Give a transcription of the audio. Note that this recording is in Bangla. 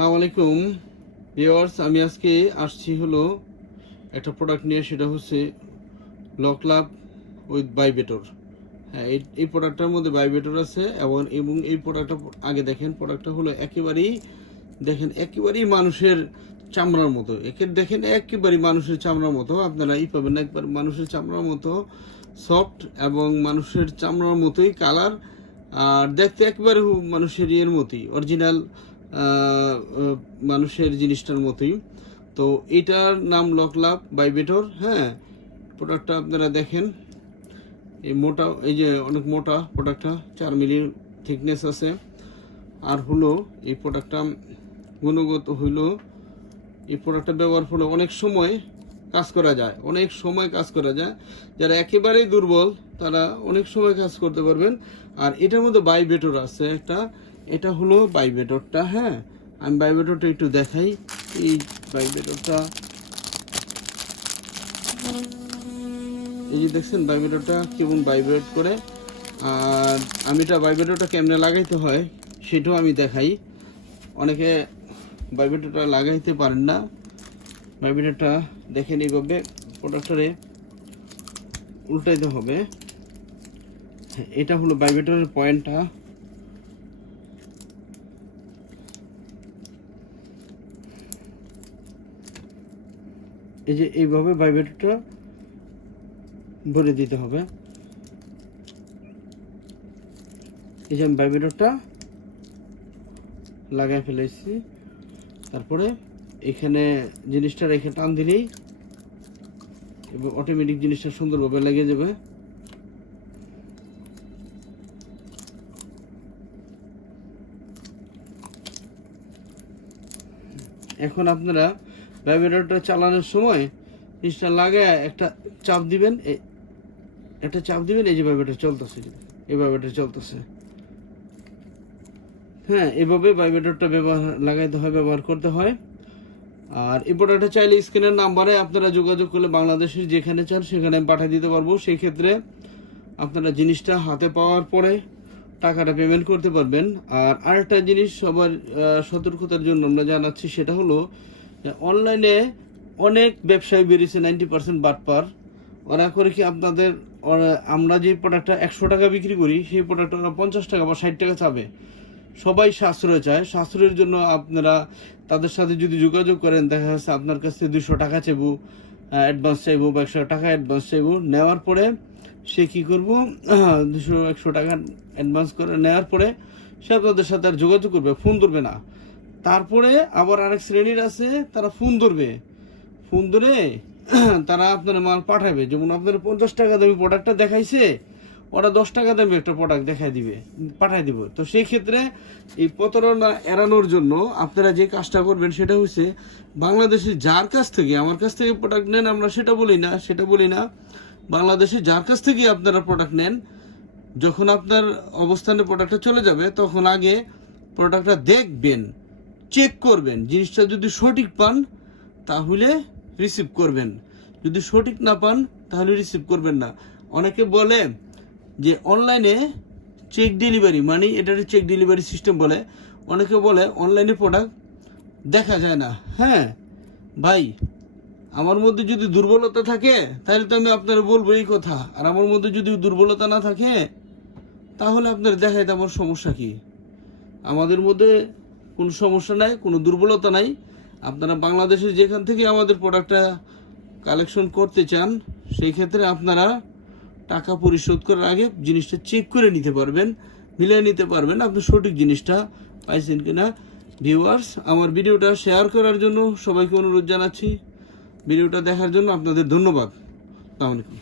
আসসালামু আলাইকুম ভিউয়ার্স, আমি আজকে আসছি হলো একটা প্রোডাক্ট নিয়ে, সেটা হচ্ছে লকলাভ উইথ ভাইব্রেটর। হ্যাঁ, এই প্রোডাক্টটার মধ্যে ভাইব্রেটর আছে এবং এই প্রোডাক্টটা আগে দেখেন, প্রোডাক্টটা হলো একেবারেই মানুষের চামড়ার মতো। একেবারেই মানুষের চামড়ার মতো। আপনারা পাবেন না, একবার মানুষের চামড়ার মতো সফট এবং মানুষের চামড়ার মতোই কালার, আর দেখতে একেবারে মানুষের ইয়ের মতোই, অরিজিনাল মানুষের জিনিসটার মতোই। তো এটার নাম লকলাভ ভাইব্রেটর। হ্যাঁ, প্রোডাক্টটা আপনারা দেখেন, এই যে অনেক মোটা প্রোডাক্টটা, 4 মিলির থিকনেস আছে। আর হলো এই প্রোডাক্টটা গুণগত হইলো, এই প্রোডাক্টটা ব্যবহার হলে অনেক সময় কাজ করা যায়। যারা একেবারেই দুর্বল তারা অনেক সময় কাজ করতে পারবেন। আর এটার মধ্যে ভাইব্রেটর আছে একটা, এটা হলো ভাইব্রেটরটা। হ্যাঁ, আমি ভাইব্রেটরটা একটু দেখাই। এই ভাইব্রেটরটা, এই যে দেখছেন ভাইব্রেটরটা কেমন ভাইব্রেট করে। আর আমি এটা ভাইব্রেটরটা কেমনে লাগাইতে হয় সেটাও আমি দেখাই। অনেকে ভাইব্রেটরটা লাগাইতে পারেন না। ভাইব্রেটরটা দেখেন, এইভাবে প্রোডাক্টরে উল্টাইতে হবে। এটা হলো ভাইব্রেটরের পয়েন্টটা। এই যে এইভাবে ভাইব্রেটরটা ভরে দিতে হবে। এই যে আমি ভাইব্রেটরটা লাগাই ফেলেছি। তারপরে এখানে জিনিসটা রেখে টান দিলেই এবং অটোমেটিক জিনিসটা সুন্দরভাবে লেগে যাবে। এখন আপনারা ভাইব্রেটরটা চালানোর সময় জিনিসটা লাগায় একটা চাপ দিবেন, এই যে ভাইব্রেটর চলতেছে, এই ভাইব্রেটর চলতেছে। হ্যাঁ, এভাবে ভাইব্রেটরটা ব্যবহার করতে হয়। আর এই প্রোডাক্টটা চাইলে স্ক্রিনের নাম্বারে আপনারা যোগাযোগ করলে বাংলাদেশের যেখানে চান সেখানে আমি পাঠিয়ে দিতে পারবো। সেই ক্ষেত্রে আপনারা জিনিসটা হাতে পাওয়ার পরে টাকাটা পেমেন্ট করতে পারবেন। আর আরেকটা জিনিস সবার সতর্কতার জন্য আমরা জানাচ্ছি, সেটা হলো অনলাইনে অনেক ব্যবসায়ী বেরিয়েছে 90% বাটপার। ওরা করে কি, আমরা যে প্রোডাক্টটা 100 টাকা বিক্রি করি সেই প্রোডাক্টটা ওরা 50 টাকা বা 60 টাকা চাবে। সবাই সাশ্রয় চায়। সাশ্রয়ের জন্য আপনারা তাদের সাথে যদি যোগাযোগ করেন, দেখা যাচ্ছে আপনার কাছ থেকে 200 টাকা চাইবো অ্যাডভান্স চাইবো বা 100 টাকা অ্যাডভান্স চাইবো। নেওয়ার পরে সে কী করবো, 200-100 টাকা অ্যাডভান্স করে নেওয়ার পরে সে আপনাদের সাথে আর যোগাযোগ করবে, ফোন ধরবে না। তারপরে আবার আরেক শ্রেণীর আছে, তারা ফোন ধরে তারা আপনার মাল পাঠাবে। যেমন আপনার 50 টাকা দামি প্রোডাক্টটা দেখাইছে, ওরা 10 টাকা দামি একটা প্রোডাক্ট পাঠাই দিব। তো সেই ক্ষেত্রে এই প্রতারণা এড়ানোর জন্য আপনারা যে কাজটা করবেন সেটা হচ্ছে, বাংলাদেশে যার কাছ থেকে আমার কাছ থেকে প্রোডাক্ট নেন, আমরা সেটা বলি না, বাংলাদেশে যার কাছ থেকে আপনারা প্রোডাক্ট নেন, যখন আপনার অবস্থানে প্রোডাক্টটা চলে যাবে তখন আগে প্রোডাক্টটা দেখবেন, চেক করবেন। জিনিসটা যদি সঠিক পান তাহলে রিসিভ করবেন, যদি সঠিক না পান তাহলে রিসিভ করবেন না। অনেকে বলে যে অনলাইনে চেক ডেলিভারি, মানে এটা চেক ডেলিভারি সিস্টেম বলে। অনেকে বলে অনলাইনে প্রোডাক্ট দেখা যায় না। হ্যাঁ ভাই, আমার মধ্যে যদি দুর্বলতা থাকে তাহলে তো আমি আপনার বলবো এই কথা। আর আমার মধ্যে যদি দুর্বলতা না থাকে তাহলে আপনার দেখাইতে আমার সমস্যা কি? আমাদের মধ্যে কোনো সমস্যা নাই, কোনো দুর্বলতা নাই। আপনারা বাংলাদেশের যেখান থেকে আমাদের প্রোডাক্টটা কালেকশন করতে চান, সেই ক্ষেত্রে আপনারা টাকা পরিশোধ করার আগে জিনিসটা চেক করে নিতে পারবেন, মিলিয়ে নিতে পারবেন আপনি সঠিক জিনিসটা পাইছেন কিনা। ভিউয়ার্স, আমার ভিডিওটা শেয়ার করার জন্য সবাইকে অনুরোধ জানাচ্ছি। ভিডিওটা দেখার জন্য আপনাদের ধন্যবাদ। আসসালামু আলাইকুম।